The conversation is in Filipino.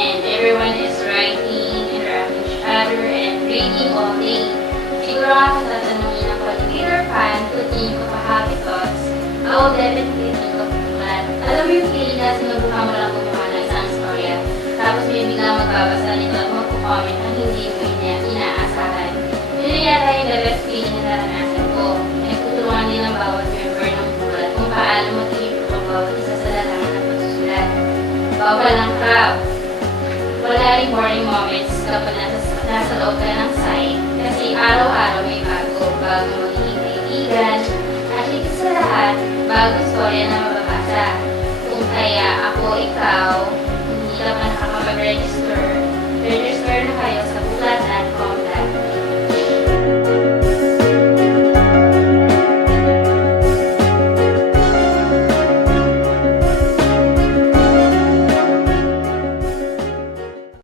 and everyone is writing, interacting each other, and reading all day. Siguro nga kung tatanungin ako ni Peter Pan kung tingin ko pa happy thoughts, ako definitely think of that. Alam mo yung feeling na sinubukan mo lang kumuha ng isang storya, tapos may biglang magbabasa nito at magpo-comment na hindi mo inaasahan. Yun yata yung the best feeling na naranasan ko. Nagtutulungan din ang bawat member ng bulat kung paano mag-improve ang bawat isa sa larangan ng pagsusulat. Bawal ang crowd. Wala rin boring moments kapag nasa loob ka ng site kasi araw-araw may bago magiging kaibigan at higit sa lahat, bagong storya na mababasa. Kung kaya ako, ikaw, hindi ka pa nakakapag-register